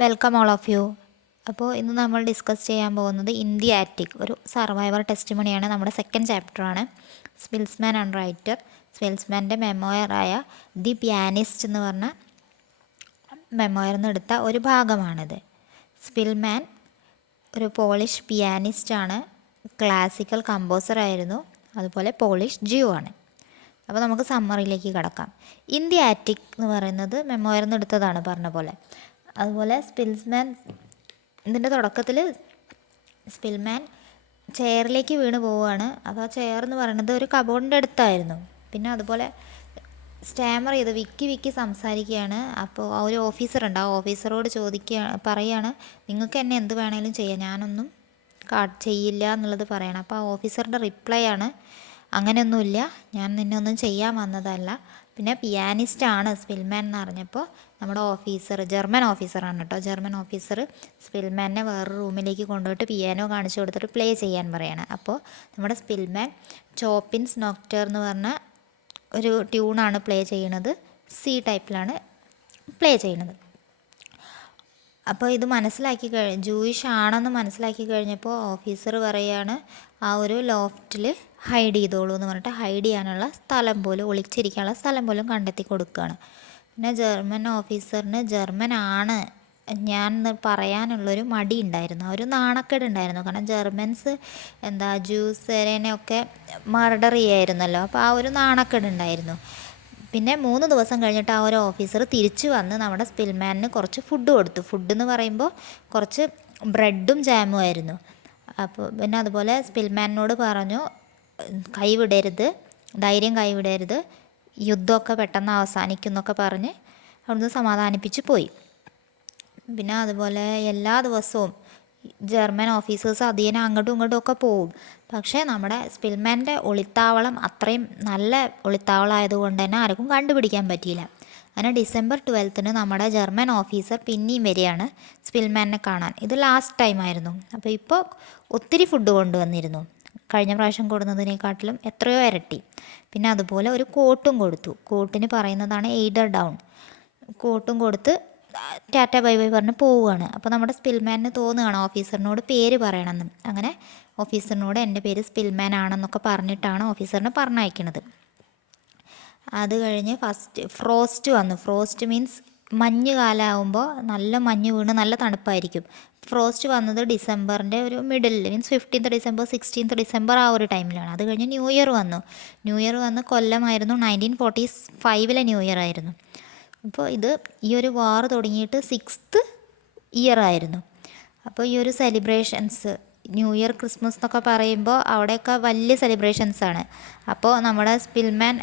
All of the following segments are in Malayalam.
Welcome all of U. അപ്പോൾ ഇന്ന് നമ്മൾ ഡിസ്കസ് ചെയ്യാൻ പോകുന്നത് ഇന്ത്യാറ്റിക് ഒരു സർവൈവർ ടെസ്റ്റിമണിയാണ്. നമ്മുടെ സെക്കൻഡ് ചാപ്റ്ററാണ്. Szpilman and writer. സ്പിൽസ്മാൻ്റെ മെമ്മോയറായ ദി പിയാനിസ്റ്റ് എന്ന് പറഞ്ഞ മെമ്മോയറിൽ നിന്ന് എടുത്ത ഒരു ഭാഗമാണിത്. സ്പിൽമാൻ ഒരു പോളിഷ് പിയാനിസ്റ്റാണ്, ക്ലാസിക്കൽ കമ്പോസറായിരുന്നു, അതുപോലെ പോളിഷ് ജ്യൂ ആണ്. അപ്പോൾ നമുക്ക് സമ്മറിയിലേക്ക് കിടക്കാം. ഇന്ത്യാറ്റിക് എന്ന് പറയുന്നത് മെമ്മോയറിൽ നിന്ന് എടുത്തതാണ് പറഞ്ഞ പോലെ. അതുപോലെ സ്പിൽസ്മാൻ ഇതിൻ്റെ തുടക്കത്തിൽ സ്പിൽമാൻ ചെയറിലേക്ക് വീണ് പോവുകയാണ്. അപ്പോൾ ആ ചെയർ എന്ന് പറയുന്നത് ഒരു കബോർഡിൻ്റെ അടുത്തായിരുന്നു. പിന്നെ അതുപോലെ സ്റ്റാമർ ചെയ്ത് വിക്കി സംസാരിക്കുകയാണ്. അപ്പോൾ ആ ഒരു ഓഫീസറുണ്ട്, ആ ഓഫീസറോട് പറയുകയാണ്, നിങ്ങൾക്ക് എന്നെ എന്ത് വേണമെങ്കിലും ചെയ്യാം, ഞാനൊന്നും ചെയ്യില്ല എന്നുള്ളത് പറയണം. അപ്പോൾ ആ ഓഫീസറുടെ റിപ്ലൈ ആണ്, അങ്ങനെയൊന്നുമില്ല, ഞാൻ നിന്നെ ഒന്നും ചെയ്യാൻ വന്നതല്ല. പിന്നെ പിയാനിസ്റ്റാണ് സ്പിൽമാൻ എന്ന് അറിഞ്ഞപ്പോൾ നമ്മുടെ ഓഫീസർ, ജർമ്മൻ ഓഫീസറാണ് കേട്ടോ, ജർമ്മൻ ഓഫീസർ സ്പിൽമാനെ വേറൊരു റൂമിലേക്ക് കൊണ്ടുപോയിട്ട് പിയാനോ കാണിച്ചു കൊടുത്തിട്ട് പ്ലേ ചെയ്യാൻ പറയാണ്. അപ്പോൾ നമ്മുടെ സ്പിൽമാൻ ചോപ്പിൻസ് നോക്ടർ എന്ന് പറഞ്ഞ ഒരു ട്യൂണാണ് പ്ലേ ചെയ്യണത്. സി ടൈപ്പിലാണ് പ്ലേ ചെയ്യണത്. അപ്പോൾ ഇത് ജൂയിഷ് ആണെന്ന് മനസ്സിലാക്കി കഴിഞ്ഞപ്പോൾ ഓഫീസർ പറയുകയാണ്, ആ ഒരു ലോഫ്റ്റിൽ ഹൈഡ് ചെയ്തോളൂ എന്ന് പറഞ്ഞിട്ട് ഹൈഡ് ചെയ്യാനുള്ള സ്ഥലം പോലും, ഒളിച്ചിരിക്കാനുള്ള സ്ഥലം പോലും കണ്ടെത്തി കൊടുക്കുകയാണ്. പിന്നെ ജർമ്മൻ ഓഫീസറിന് ജർമ്മൻ ആണ് ഞാൻ പറയാനുള്ളൊരു മടി ഉണ്ടായിരുന്നു, ഒരു നാണക്കേട് ഉണ്ടായിരുന്നു. കാരണം ജർമ്മൻസ് ജ്യൂസേനെയൊക്കെ മർഡർ ചെയ്യായിരുന്നല്ലോ, അപ്പോൾ ആ ഒരു നാണക്കേട് ഉണ്ടായിരുന്നു. പിന്നെ 3 ദിവസം കഴിഞ്ഞിട്ട് ആ ഒരു ഓഫീസർ തിരിച്ചു വന്ന് നമ്മുടെ സ്പിൽമാനിന് കുറച്ച് ഫുഡ് കൊടുത്തു. ഫുഡ് എന്ന് പറയുമ്പോൾ കുറച്ച് ബ്രെഡും ജാമും ആയിരുന്നു. അപ്പോൾ പിന്നെ അതുപോലെ സ്പിൽമാനോട് പറഞ്ഞു, ധൈര്യം കൈവിടരുത്, യുദ്ധമൊക്കെ പെട്ടെന്ന് അവസാനിക്കും എന്നൊക്കെ പറഞ്ഞ് അവിടുന്ന് സമാധാനിപ്പിച്ച് പോയി. പിന്നെ അതുപോലെ എല്ലാ ദിവസവും ജർമ്മൻ ഓഫീസേഴ്സ് അധികം അങ്ങോട്ടും ഇങ്ങോട്ടും ഒക്കെ പോവും. പക്ഷേ നമ്മുടെ സ്പിൽമാൻ്റെ ഒളിത്താവളം അത്രയും നല്ല ഒളിത്താവളമായതുകൊണ്ട് തന്നെ ആർക്കും കണ്ടുപിടിക്കാൻ പറ്റിയില്ല. അങ്ങനെ ഡിസംബർ 12 നമ്മുടെ ജർമ്മൻ ഓഫീസർ പിന്നെയും വരികയാണ് സ്പിൽമാനെ കാണാൻ. ഇത് ലാസ്റ്റ് ടൈം ആയിരുന്നു. അപ്പോൾ ഇപ്പോൾ ഒത്തിരി ഫുഡ് കൊണ്ടുവന്നിരുന്നു, കഴിഞ്ഞ പ്രാവശ്യം കൊടുക്കുന്നതിനെക്കാട്ടിലും എത്രയോ ഇരട്ടി. പിന്നെ അതുപോലെ ഒരു കോട്ടും കൊടുത്തു. കോട്ടിന് പറയുന്നതാണ് എയ്ഡർ ഡൗൺ. കോട്ടും കൊടുത്ത് ടാറ്റ ബൈ ബൈ പറഞ്ഞ് പോവുകയാണ്. അപ്പോൾ നമ്മുടെ സ്പിൽമാനിന് തോന്നുകയാണ് ഓഫീസറിനോട് പേര് പറയണമെന്ന്. അങ്ങനെ ഓഫീസറിനോട് എൻ്റെ പേര് സ്പിൽമാൻ ആണെന്നൊക്കെ പറഞ്ഞിട്ടാണ് ഓഫീസറിനെ പറഞ്ഞയക്കുന്നത്. അത് കഴിഞ്ഞ് ഫ്രോസ്റ്റ് വന്നു. ഫ്രോസ്റ്റ് മീൻസ് മഞ്ഞ് കാലമാകുമ്പോൾ നല്ല മഞ്ഞ് വീണ് നല്ല തണുപ്പായിരിക്കും. ഫ്രോസ്റ്റ് വന്നത് ഡിസംബറിൻ്റെ ഒരു middle means 15th December 16th December ആ ഒരു ടൈമിലാണ്. അത് കഴിഞ്ഞ് ന്യൂ ഇയർ വന്ന് കൊല്ലമായിരുന്നു 1945 ന്യൂ ഇയർ ആയിരുന്നു. അപ്പോൾ ഈ ഒരു വാർ തുടങ്ങിയിട്ട് 6th ഇയർ ആയിരുന്നു. അപ്പോൾ ഈ ഒരു സെലിബ്രേഷൻസ് ന്യൂ ഇയർ ക്രിസ്മസ് എന്നൊക്കെ പറയുമ്പോൾ അവിടെയൊക്കെ വലിയ സെലിബ്രേഷൻസാണ്. അപ്പോൾ നമ്മുടെ സ്പിൽമാൻ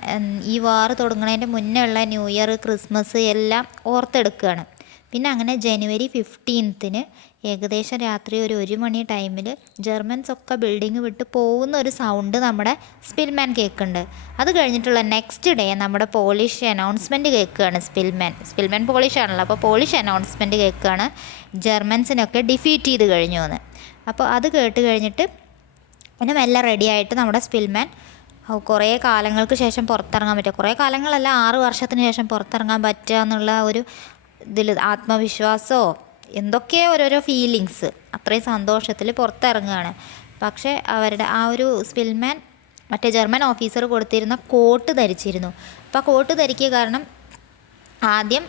ഈ വാർ തുടങ്ങുന്നതിൻ്റെ മുന്നേ ഉള്ള ന്യൂ ഇയർ ക്രിസ്മസ് എല്ലാം ഓർത്തെടുക്കുകയാണ്. പിന്നെ അങ്ങനെ ജനുവരി 15 ഏകദേശം രാത്രി ഒരു 1 മണി ടൈമിൽ ജർമ്മൻസ് ഒക്കെ ബിൽഡിങ് വിട്ട് പോകുന്ന ഒരു സൗണ്ട് നമ്മുടെ സ്പിൽമാൻ കേൾക്കുന്നുണ്ട്. അത് കഴിഞ്ഞിട്ടുള്ള നെക്സ്റ്റ് ഡേ നമ്മുടെ പോളിഷ് അനൗൺസ്മെൻറ്റ് കേൾക്കുകയാണ്. സ്പിൽമാൻ പോളിഷ് ആണല്ലോ, അപ്പോൾ പോളിഷ് അനൗൺസ്മെൻറ്റ് കേൾക്കുകയാണ്, ജർമ്മൻസിനൊക്കെ ഡിഫീറ്റ് ചെയ്ത് കഴിഞ്ഞു എന്ന്. അപ്പോൾ അത് കേട്ട് കഴിഞ്ഞിട്ട് പിന്നെ മെല്ലെ റെഡിയായിട്ട് നമ്മുടെ സ്പിൽമാൻ കുറേ കാലങ്ങൾക്ക് ശേഷം പുറത്തിറങ്ങാൻ പറ്റുക, കുറേ കാലങ്ങളല്ല 6 വർഷത്തിന് ശേഷം പുറത്തിറങ്ങാൻ പറ്റുക എന്നുള്ള ഒരു ആത്മവിശ്വാസമോ എന്തൊക്കെയോ ഓരോരോ ഫീലിങ്സ്, അത്രയും സന്തോഷത്തിൽ പുറത്തിറങ്ങുകയാണ്. പക്ഷേ അവരുടെ ആ ഒരു സ്പിൽമാൻ മറ്റേ ജർമ്മൻ ഓഫീസർ കൊടുത്തിരുന്ന കോട്ട് ധരിച്ചിരുന്നു. അപ്പോൾ ആ കോട്ട് ധരിക്കുക കാരണം ആദ്യം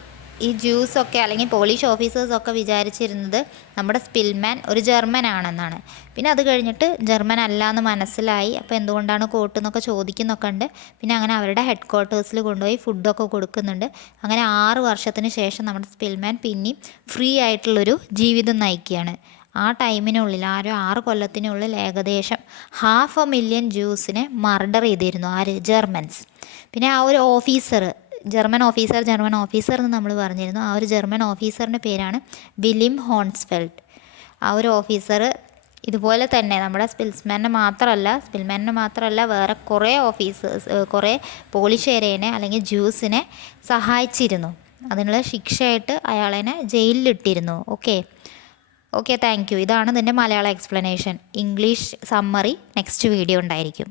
ഈ ജ്യൂസൊക്കെ അല്ലെങ്കിൽ പോളിഷ് ഓഫീസേഴ്സൊക്കെ വിചാരിച്ചിരുന്നത് നമ്മുടെ സ്പിൽമാൻ ഒരു ജർമ്മൻ ആണെന്നാണ്. പിന്നെ അത് കഴിഞ്ഞിട്ട് ജർമ്മൻ അല്ല എന്ന് മനസ്സിലായി. അപ്പോൾ എന്തുകൊണ്ടാണ് കോട്ട് എന്നൊക്കെ ചോദിക്കുന്നൊക്കെ ഉണ്ട്. പിന്നെ അങ്ങനെ അവരുടെ ഹെഡ് ക്വാർട്ടേഴ്സിൽ കൊണ്ടുപോയി ഫുഡൊക്കെ കൊടുക്കുന്നുണ്ട്. അങ്ങനെ 6 വർഷത്തിന് ശേഷം നമ്മുടെ സ്പിൽമാൻ പിന്നെയും ഫ്രീ ആയിട്ടുള്ളൊരു ജീവിതം നയിക്കുകയാണ്. ആ ടൈമിനുള്ളിൽ ആ ഒരു 6 കൊല്ലത്തിനുള്ളിൽ ഏകദേശം 500,000 ജ്യൂസിനെ മർഡർ ചെയ്തിരുന്നു ജർമ്മൻസ്. പിന്നെ ആ ഒരു ജർമ്മൻ ഓഫീസർ എന്ന് നമ്മൾ പറഞ്ഞിരുന്നു. ആ ഒരു ജർമ്മൻ ഓഫീസറിൻ്റെ പേരാണ് വിലിം ഹോൺസ്ഫെൽഡ്. ആ ഒരു ഓഫീസർ ഇതുപോലെ തന്നെ നമ്മുടെ സ്പിൽമാനെ മാത്രമല്ല വേറെ കുറേ പോളിഷേരേനെ അല്ലെങ്കിൽ ജ്യൂസിനെ സഹായിച്ചിരുന്നു. അതിനുള്ള ശിക്ഷയായിട്ട് അയാളെ ജയിലിലിട്ടിരുന്നു. Okay thank you. ഇതാണ് ഇതിൻ്റെ Malayalam explanation. English summary next video ഉണ്ടായിരിക്കും.